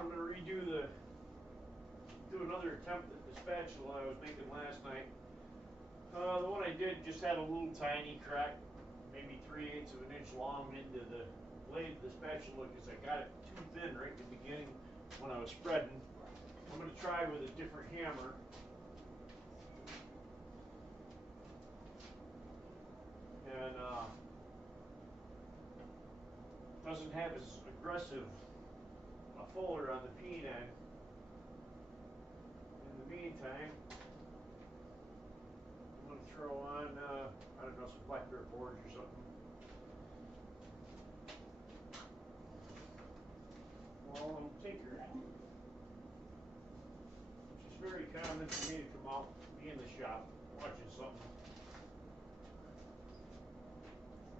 I'm going to do another attempt at the spatula I was making last night. The one I did just had a little tiny crack, maybe 3/8 of an inch long into the blade of the spatula because I got it too thin right at the beginning when I was spreading. I'm going to try with a different hammer. And doesn't have as aggressive a fuller on the peen end. In the meantime, I'm going to throw on, I don't know, some black bear boards or something. While I'm tinkering, which is very common for me to come out, be in the shop, watching something.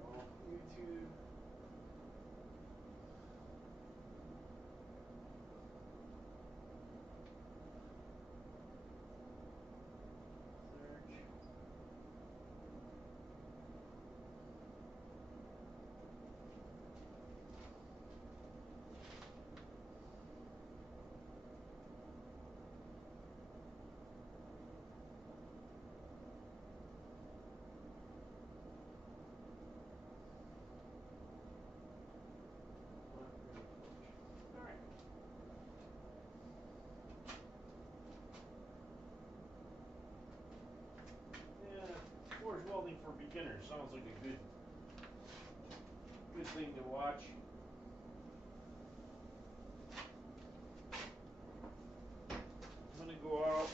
Well, YouTube. Forge welding for beginners sounds like a good thing to watch. I'm gonna go out,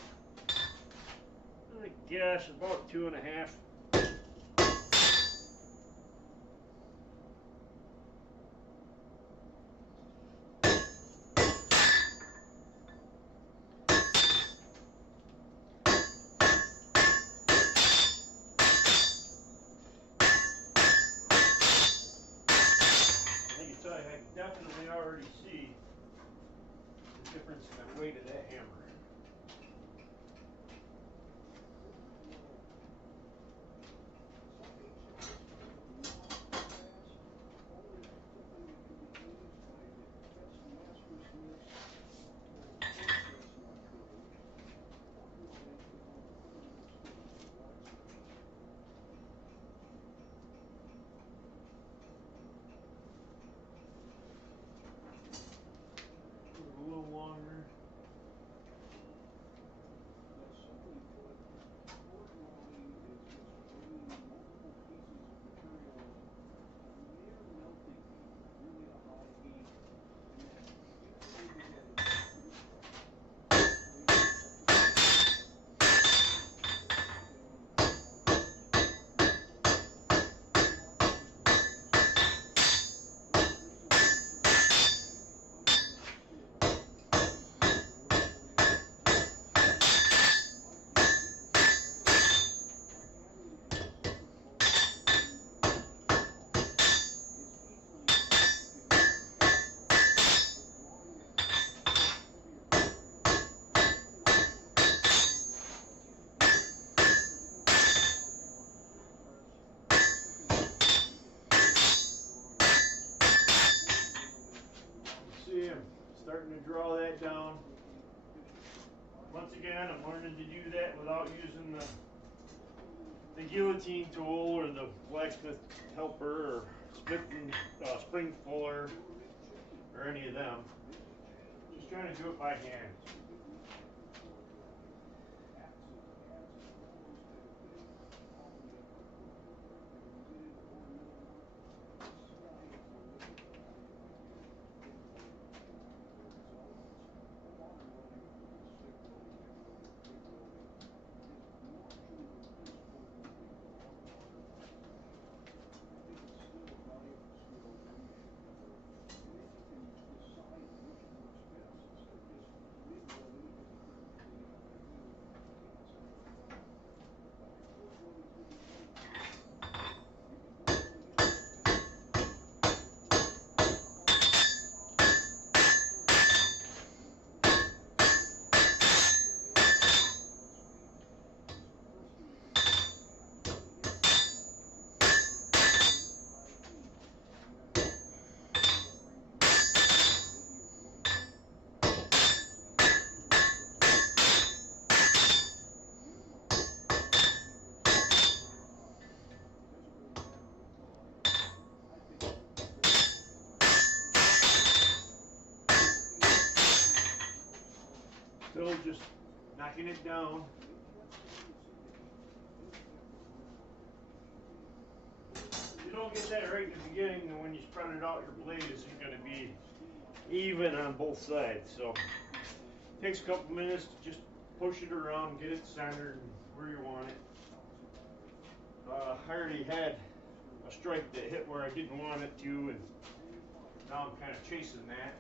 I guess about 2.5. I can definitely already see the difference in the weight of that hammer. A little longer. See, I'm starting to draw that down. Once again, I'm learning to do that without using the guillotine tool or the blacksmith helper or spring fuller or any of them. Just trying to do it by hand. Still just knocking it down. If you don't get that right in the beginning, then when you spread it out, your blade isn't going to be even on both sides. So it takes a couple minutes to just push it around, get it centered where you want it. I already had a strike that hit where I didn't want it to, and now I'm kind of chasing that.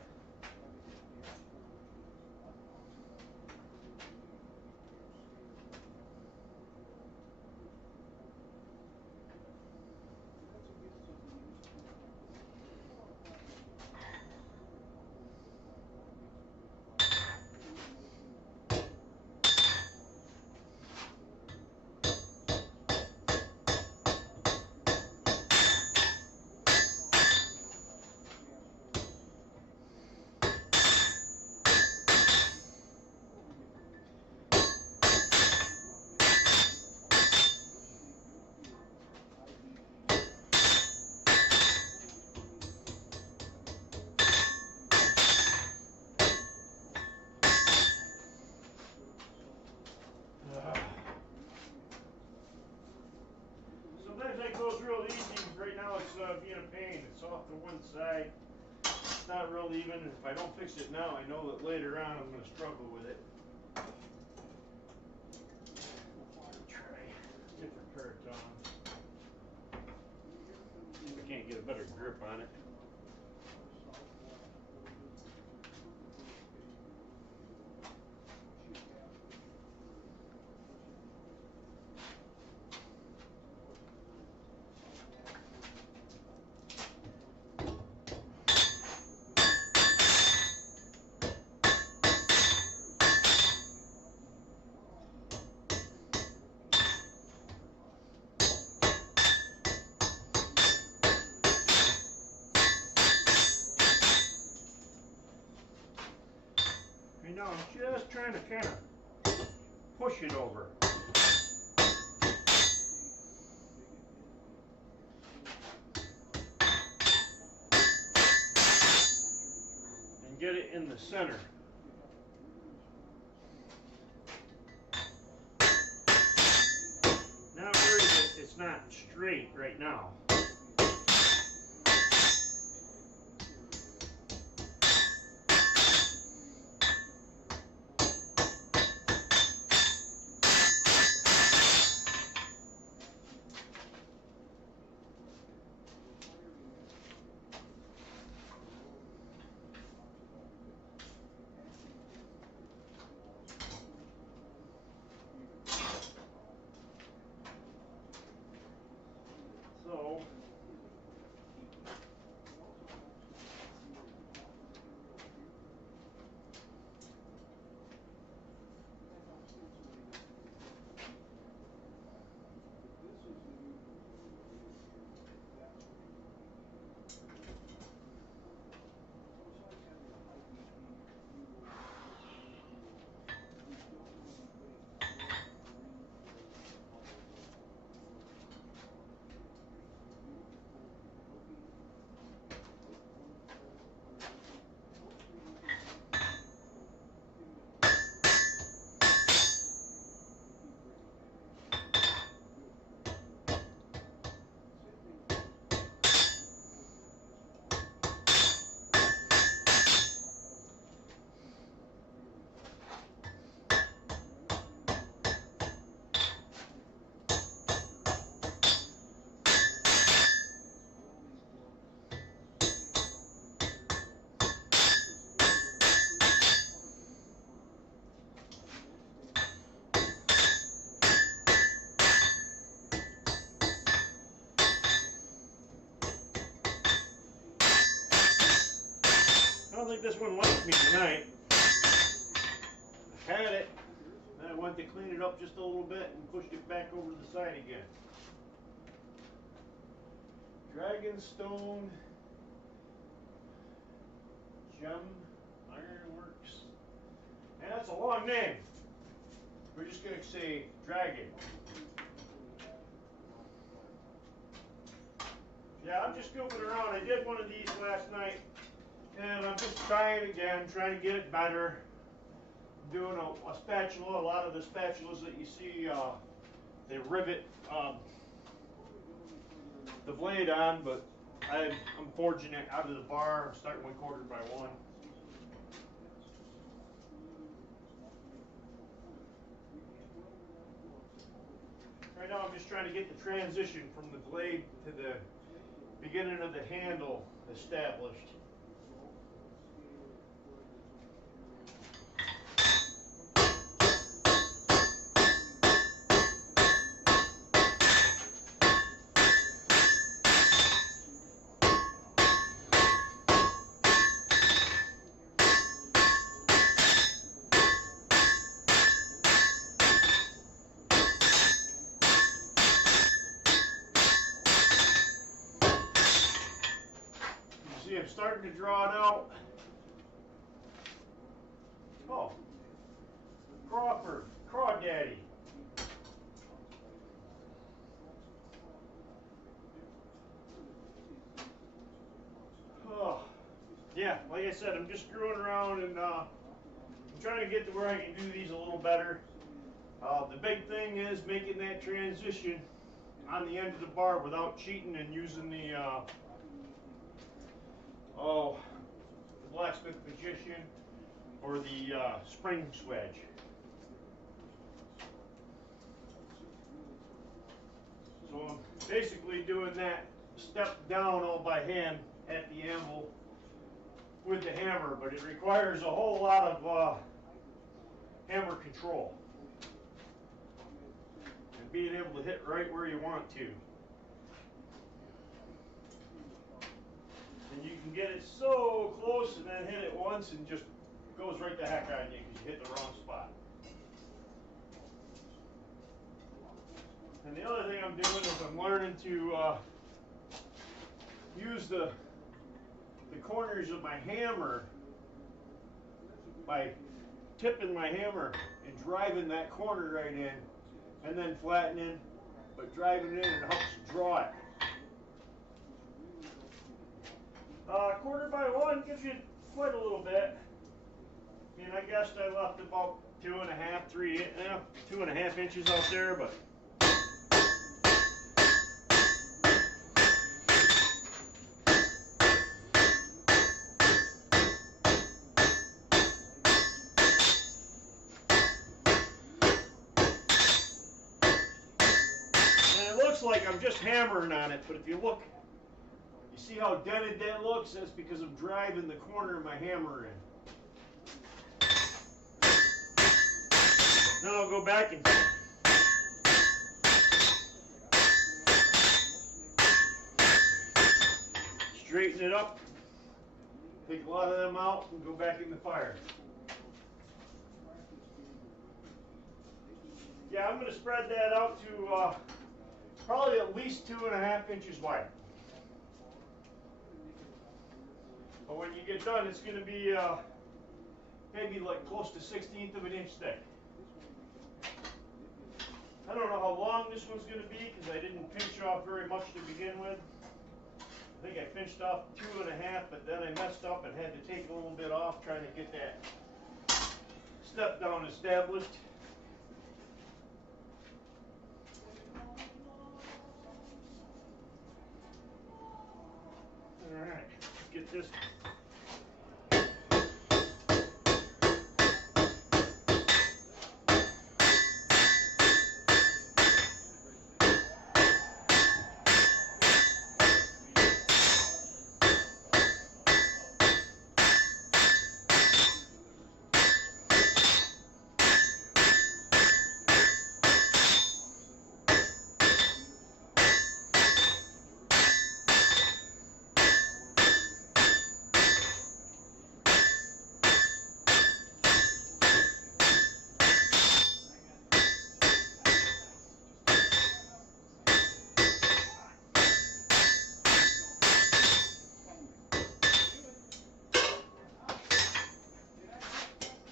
Sometimes that goes real easy. Right now it's being a pain. It's off to one side. It's not real even. If I don't fix it now, I know that later on I'm going to struggle with it. Try a different pair of tongs. See if I can't get a better grip on it. Now I'm just trying to kind of push it over. And get it in the center. Not worried that it's not straight right now. So I don't think this one liked me tonight. I had it, then I went to clean it up just a little bit and pushed it back over to the side again. Dragonstone Gem Ironworks. And that's a long name. We're just going to say Dragon. Yeah, I'm just goofing around. I did one of these last night, and I'm just trying again, trying to get it better. doing a spatula. A lot of the spatulas that you see, they rivet the blade on, but I'm forging it out of the bar. I'm starting 1/4 by 1. Right now I'm just trying to get the transition from the blade to the beginning of the handle established. See, I'm starting to draw it out. Oh, Crawdaddy. Oh, yeah, like I said, I'm just screwing around and I'm trying to get to where I can do these a little better. The big thing is making that transition on the end of the bar without cheating and using the blacksmith magician or the spring swedge. So I'm basically doing that step down all by hand at the anvil with the hammer, but it requires a whole lot of hammer control and being able to hit right where you want to. And you can get it so close and then hit it once and just goes right the heck on you because you hit the wrong spot. And the other thing I'm doing is I'm learning to use the corners of my hammer by tipping my hammer and driving that corner right in and then flattening, but driving it in and helps draw it. 1/4 by 1 gives you quite a little bit. I mean, I guessed I left about 2.5, 2.5 inches out there, but like I'm just hammering on it, but if you look, you see how dented that looks? That's because I'm driving the corner of my hammer in. Then I'll go back and straighten it up, take a lot of them out, and go back in the fire. Yeah, I'm going to spread that out to probably at least 2.5 inches wide. But when you get done, it's going to be maybe like close to 1/16 of an inch thick. I don't know how long this one's going to be because I didn't pinch off very much to begin with. I think I pinched off 2.5, but then I messed up and had to take a little bit off trying to get that step down established. All right, let's get this.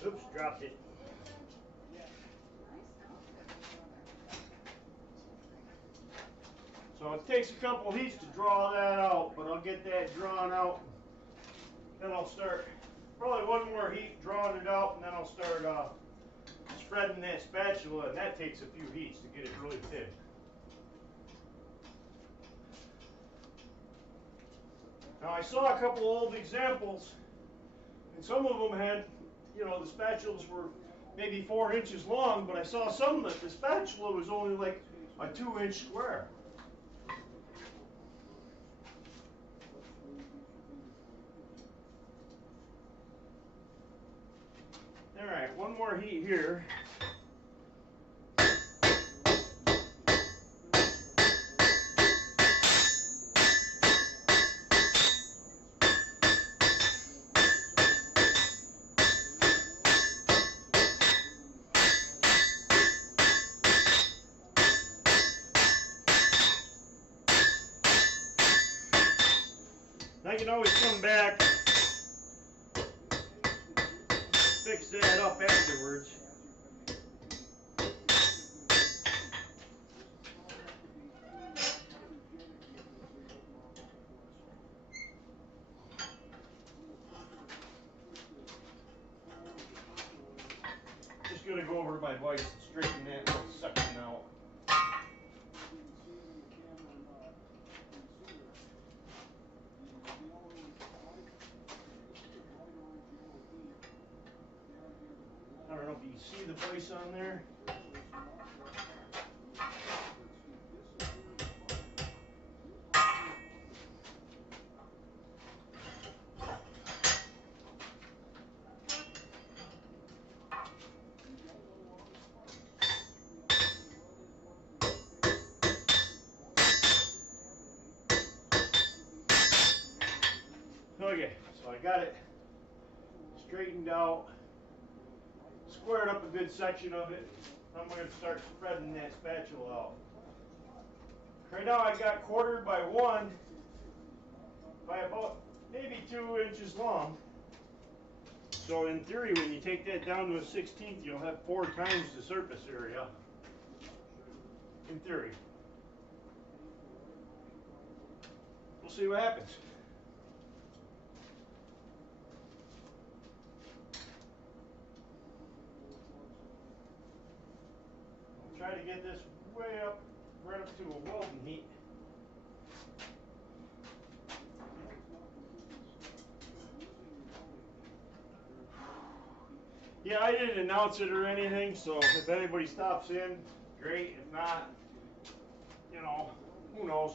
Oops, dropped it. So it takes a couple heats to draw that out, but I'll get that drawn out. Then I'll start Probably one more heat drawing it out, and then I'll start spreading that spatula, and that takes a few heats to get it really thin. Now I saw a couple old examples, and some of them had, you know, the spatulas were maybe 4 inches long, but I saw some that the spatula was only like a 2-inch square. All right, one more heat here. I can always come back, fix that up afterwards. Just gonna go over to my vise and straighten that little section out. I don't know if you see the vise on there. Okay, so I got it straightened out, squared up a good section of it. I'm going to start spreading that spatula out. Right now I got quartered by 1 by about maybe 2 inches long. So in theory, when you take that down to a 1/16, you'll have 4 times the surface area. In theory. We'll see what happens. I'll try to get this way up, right up to a welding heat. Yeah, I didn't announce it or anything, so if anybody stops in, great. If not, you know, who knows.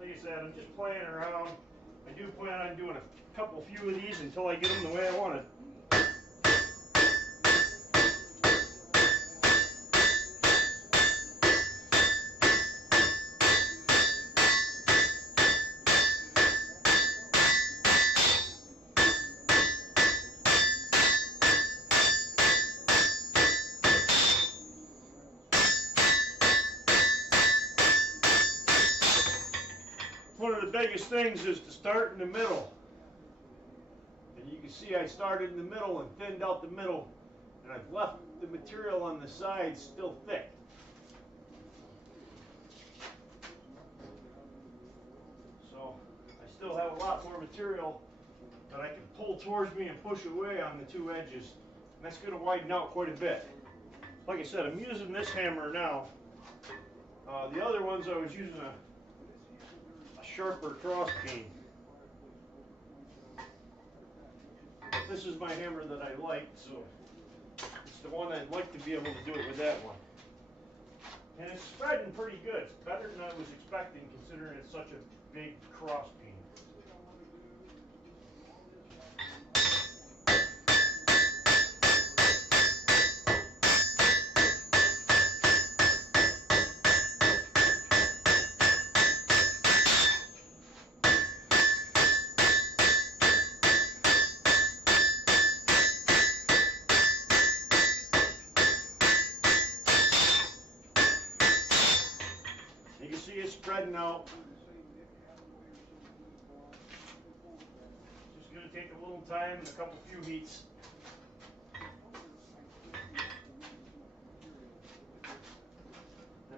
Like I said, I'm just playing around. I do plan on doing a few of these until I get them the way I want it. One of the biggest things is to start in the middle. And you can see I started in the middle and thinned out the middle, and I've left the material on the sides still thick. So I still have a lot more material that I can pull towards me and push away on the 2 edges. And that's going to widen out quite a bit. Like I said, I'm using this hammer now. The other ones I was using a sharper cross peen. This is my hammer that I like, so it's the one I'd like to be able to do it with that one. And it's spreading pretty good. It's better than I was expecting, considering it's such a big cross peen. You can see it's spreading out. Just going to take a little time and a few heats. I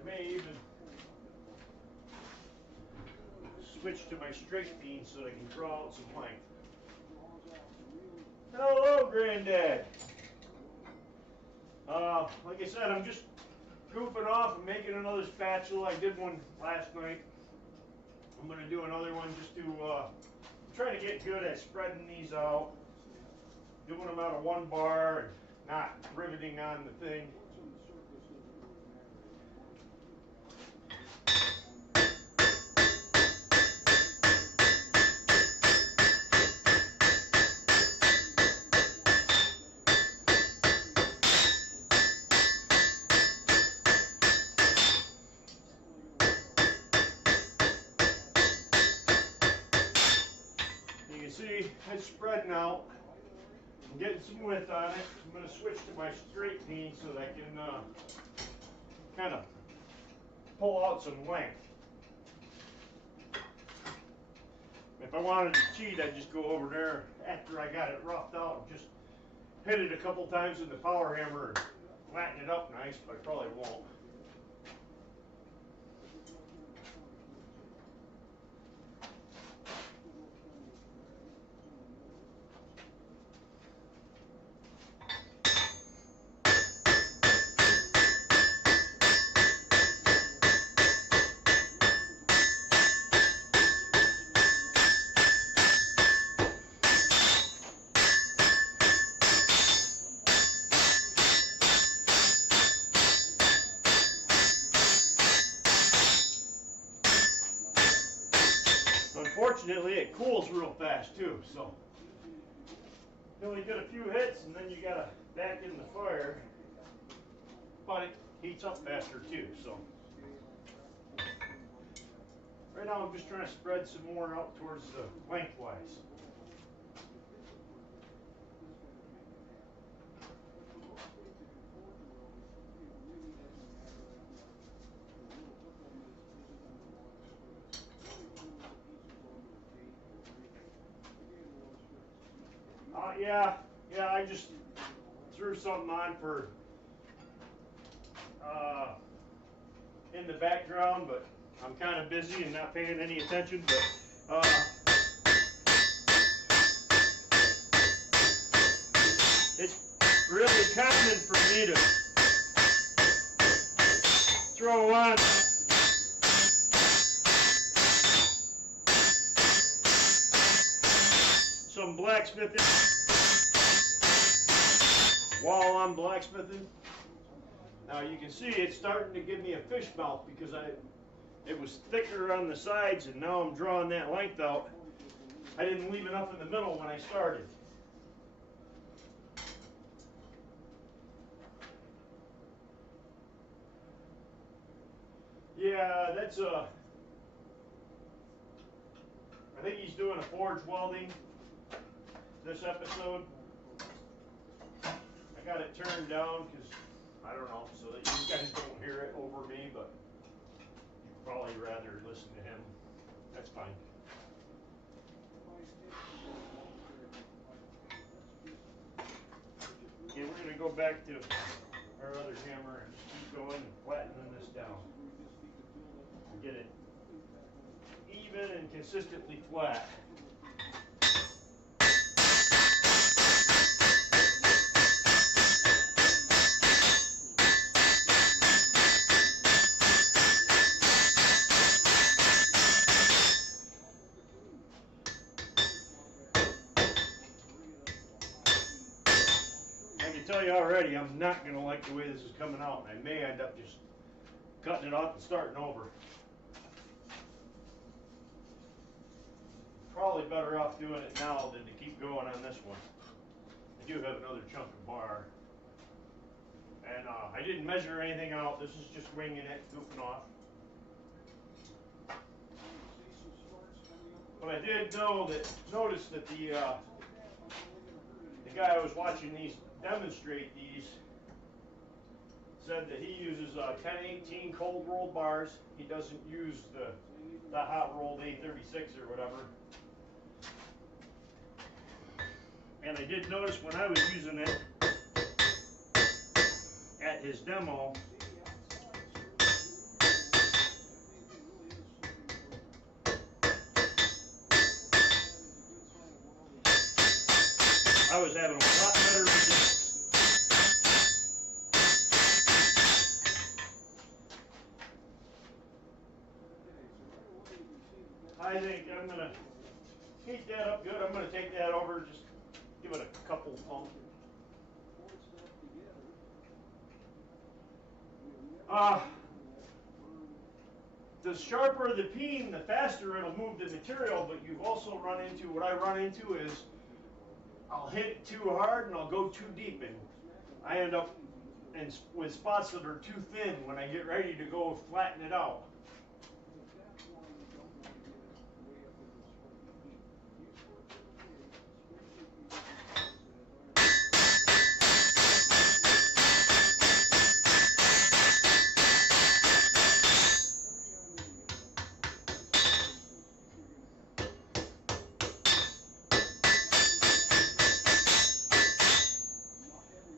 may even switch to my straight peen so that I can draw out some length. Hello, Granddad. Like I said, I'm just goofing off and making another spatula. I did one last night. I'm going to do another one just to try to get good at spreading these out, doing them out of one bar and not riveting on the thing. See, it's spreading out. I'm getting some width on it. I'm going to switch to my straight peen so that I can kind of pull out some length. If I wanted to cheat, I'd just go over there after I got it roughed out and just hit it a couple times with the power hammer and flatten it up nice, but I probably won't. Unfortunately, it cools real fast too, so you only get a few hits and then you gotta back in the fire, but it heats up faster too, so right now I'm just trying to spread some more out towards the lengthwise. Yeah, I just threw something on for in the background, but I'm kind of busy and not paying any attention, but it's really common for me to throw on some blacksmithing while I'm blacksmithing. Now you can see it's starting to give me a fish mouth because it was thicker on the sides and now I'm drawing that length out. I didn't leave enough in the middle when I started. Yeah, that's I think he's doing a forge welding this episode. I got it turned down because, I don't know, so that you guys don't hear it over me, but you'd probably rather listen to him. That's fine. Okay, we're going to go back to our other hammer and keep going and flattening this down. Get it even and consistently flat. I can tell you already, I'm not going to like the way this is coming out, and I may end up just cutting it off and starting over. Probably better off doing it now than to keep going on this one. I do have another chunk of bar. And I didn't measure anything out. This is just winging it, goofing off. But I did notice that the guy I was watching these demonstrate these said that he uses 1018 cold rolled bars. He doesn't use the hot rolled A36 or whatever. And I did notice when I was using it at his demo, I was having a lot better results. I think I'm going to heat that up good. I'm going to take that over, just give it a couple pumps. The sharper the peen, the faster it'll move the material, but you've also run into, what I run into is I'll hit it too hard and I'll go too deep, and I end up with spots that are too thin when I get ready to go flatten it out.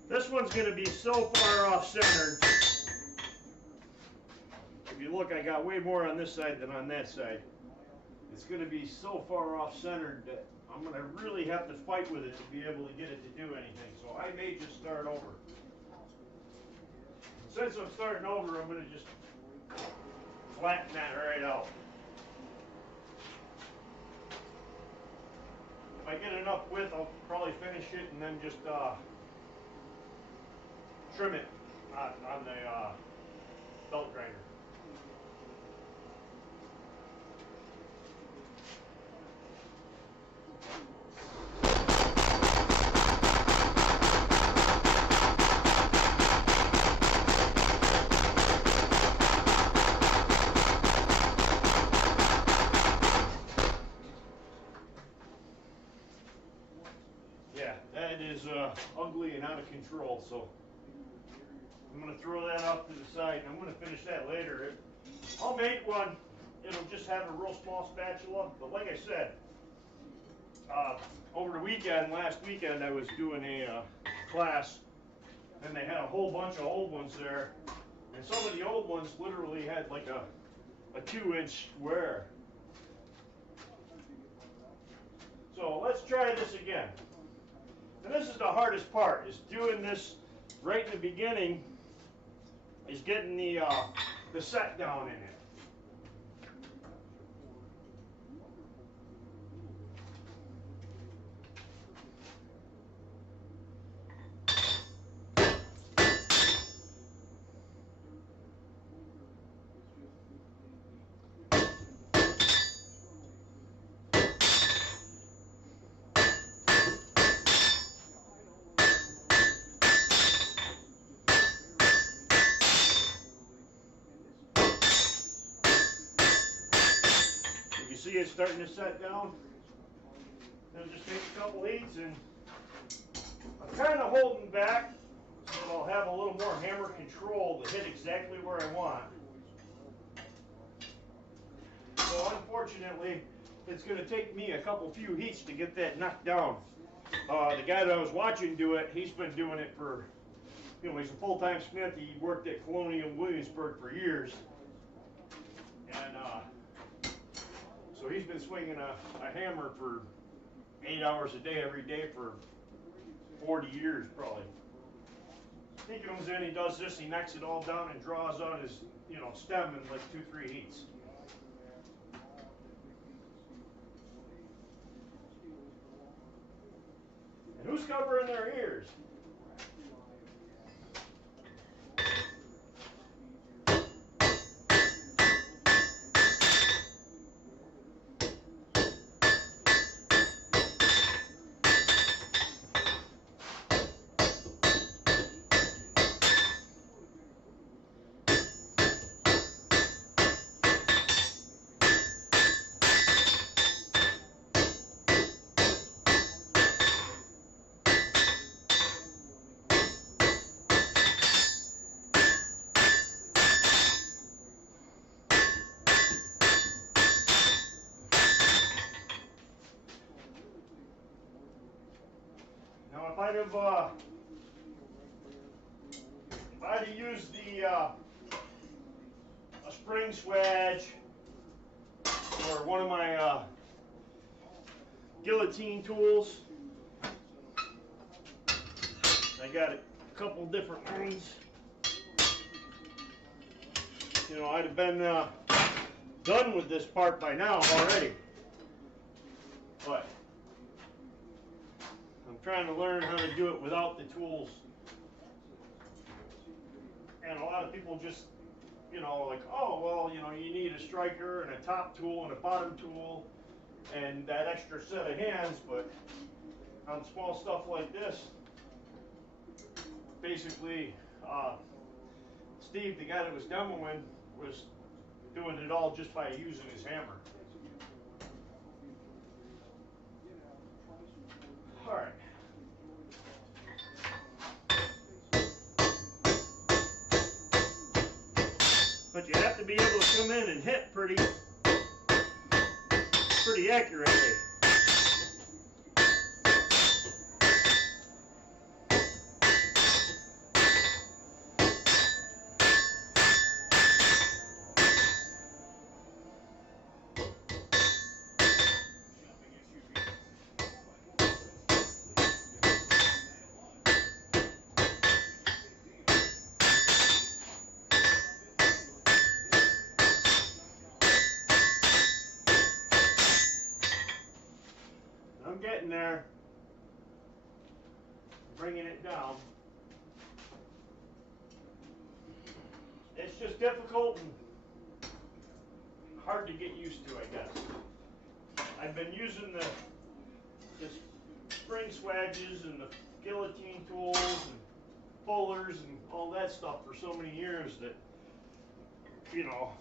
This one's going to be so far off centered. If you look, I got way more on this side than on that side. It's going to be so far off centered that I'm going to really have to fight with it to be able to get it to do anything. So I may just start over. Since I'm starting over, I'm going to just flatten that right out. If I get enough width, I'll probably finish it and then just trim it on the belt grinder. Yeah, that is ugly and out of control, so I'm going to throw that off to the side, and I'm going to finish that later. I'll make one. It'll just have a real small spatula, but like I said, over the weekend, last weekend, I was doing a class, and they had a whole bunch of old ones there, and some of the old ones literally had like a 2-inch square. So let's try this again. And this is the hardest part, is doing this right in the beginning, is getting the set down in it. See it starting to set down. It'll just take a couple heats, and I'm kind of holding back so I'll have a little more hammer control to hit exactly where I want. So unfortunately, it's going to take me a few heats to get that knocked down. The guy that I was watching do it, he's been doing it for, he's a full-time smith. He worked at Colonial Williamsburg for years. And so he's been swinging a hammer for 8 hours a day, every day for 40 years probably. He comes in, he does this, he knocks it all down and draws on his, stem in like 2-3 heats. And who's covering their ears? Now, if I'd have used a spring swedge or one of my guillotine tools, got a couple different ones. You know, I'd have been done with this part by now already. But I'm trying to learn how to do it without the tools. And a lot of people just, you know, like, oh, well, you know, you need a striker and a top tool and a bottom tool and that extra set of hands, but on small stuff like this, basically, Steve, the guy that was demoing, was doing it all just by using his hammer. All right. But you have to be able to come in and hit pretty accurately. I'm getting there, bringing it down. It's just difficult and hard to get used to, I guess. I've been using the spring swedges and the guillotine tools and pullers and all that stuff for so many years that, you know,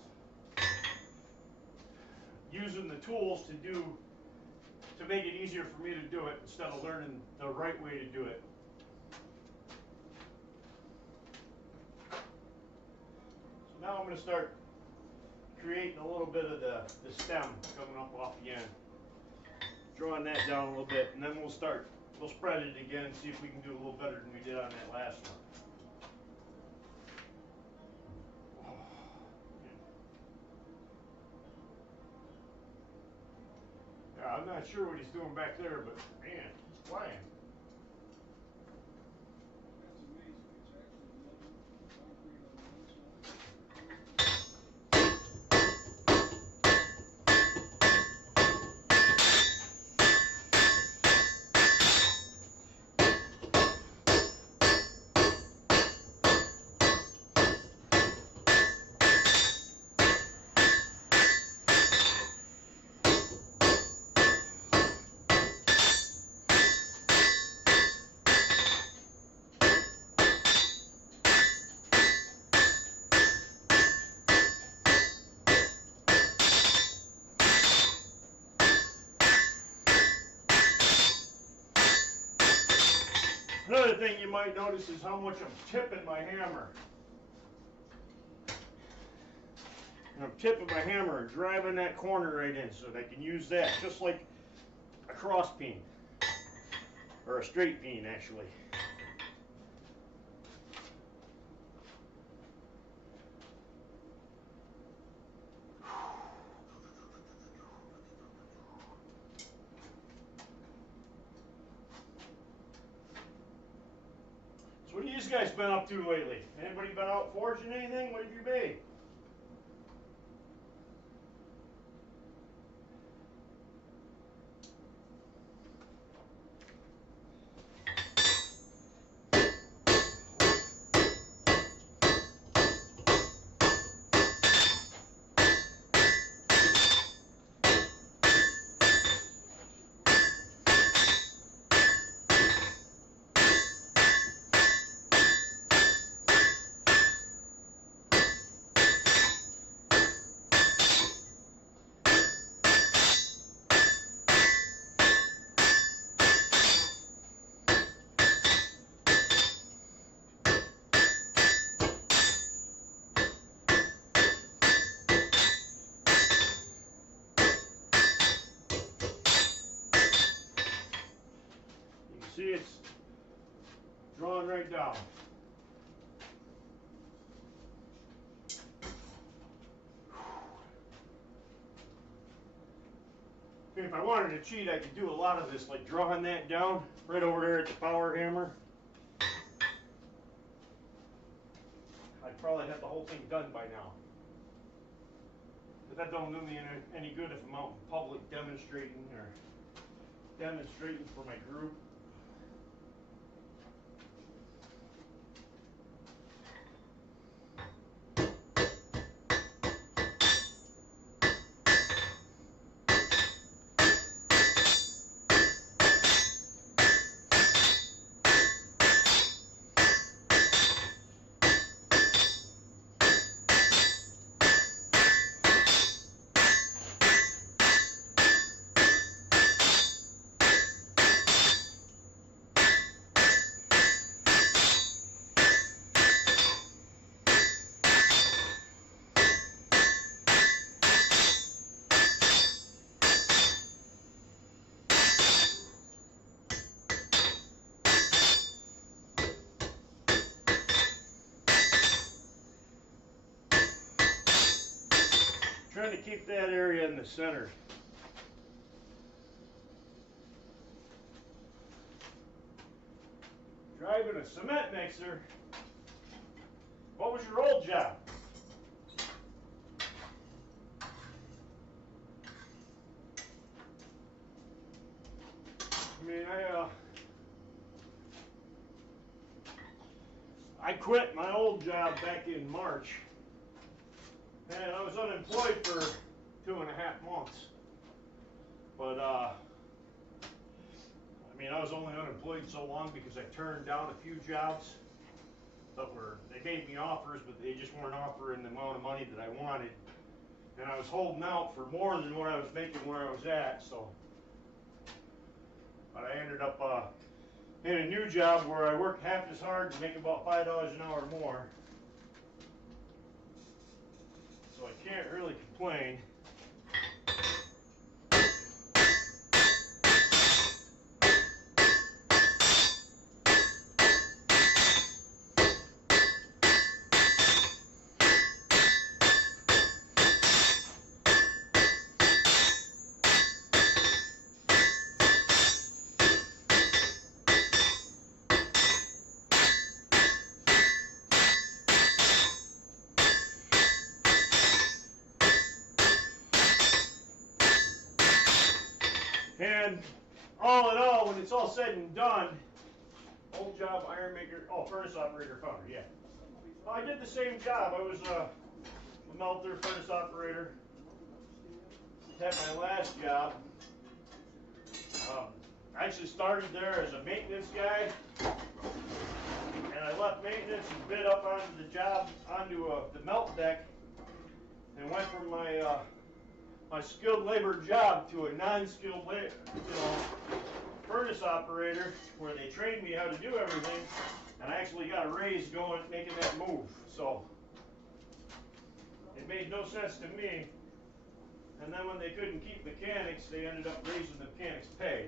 using the tools to make it easier for me to do it instead of learning the right way to do it. So now I'm going to start creating a little bit of the stem coming up off the end. Drawing that down a little bit, and then we'll spread it again and see if we can do a little better than we did on that last one. Yeah, I'm not sure what he's doing back there, but man, he's flying. Another thing you might notice is how much I'm tipping my hammer. And I'm tipping my hammer and driving that corner right in so that I can use that just like a cross peen, or a straight peen actually. So what have you guys been up to lately? Anybody been out forging anything? What have you made? See, it's drawn right down. If I wanted to cheat, I could do a lot of this, like drawing that down right over there at the power hammer. I'd probably have the whole thing done by now. But that don't do me any good if I'm out in public demonstrating for my group. Trying to keep that area in the center. Driving a cement mixer. What was your old job? I mean, I quit my old job back in March. And I was unemployed for 2.5 months. But, I mean, I was only unemployed so long because I turned down a few jobs that they gave me offers, but they just weren't offering the amount of money that I wanted. And I was holding out for more than what I was making where I was at, so. But I ended up in a new job where I worked half as hard and make about $5 an hour more. So I can't really complain. And all in all, when it's all said and done, old job, iron maker, furnace operator, foundry, yeah. I did the same job. I was a melter, furnace operator. At my last job. I actually started there as a maintenance guy. And I left maintenance and bid up onto the job, onto the melt deck, and went from my my skilled labor job to a non-skilled furnace operator, where they trained me how to do everything, and I actually got a raise making that move. So it made no sense to me. And then when they couldn't keep mechanics, they ended up raising the mechanics' pay.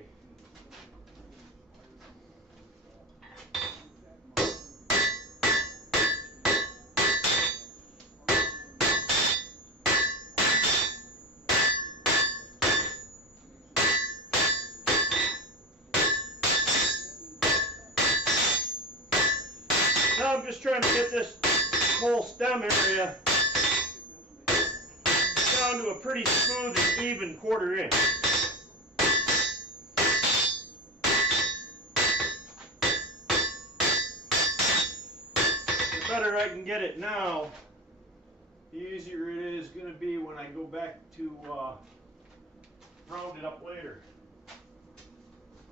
Now I'm just trying to get this whole stem area down to a pretty smooth and even 1/4 inch. The better I can get it now, the easier it is going to be when I go back to round it up later.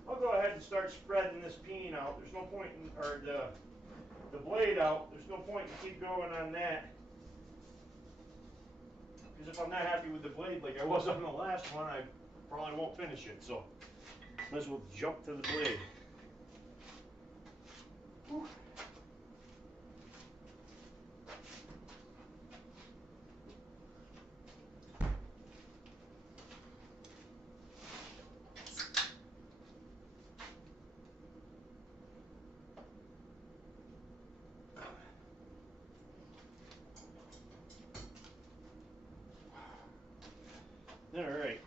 I'll go ahead and start spreading this peen out. There's no point in, or the blade out. There's no point in keep going on that. Because if I'm not happy with the blade like I was on the last one, I probably won't finish it. So might as well jump to the blade. Whew. All right.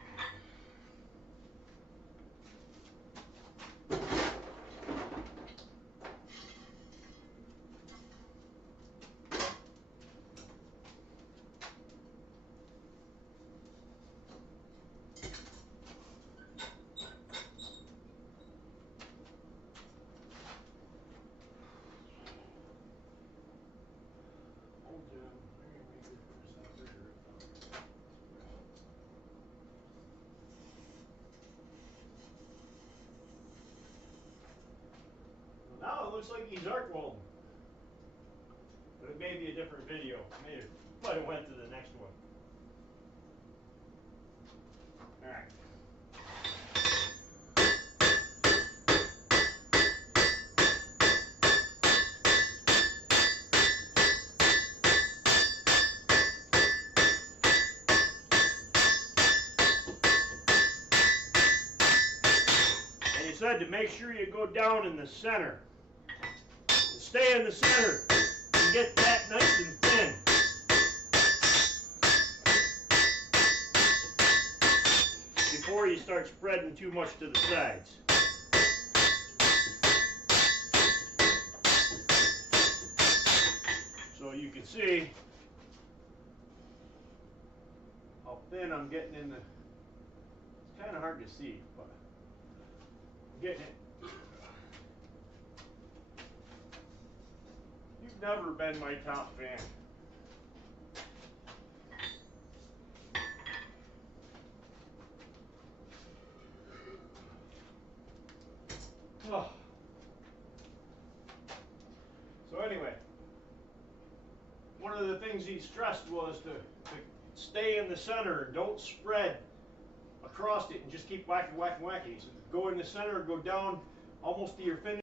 looks like he's arc welding. But it may be a different video. Might have went to the next one. Alright. And he said to make sure you go down in the center. Stay in the center and get that nice and thin. Before you start spreading too much to the sides. So you can see how thin I'm getting in the, it's kind of hard to see, but I'm getting it. You've never been my top fan. Oh. So anyway, one of the things he stressed was to stay in the center, don't spread across it and just keep whacking, whacking, whacking. He said, go in the center, go down almost to your finish.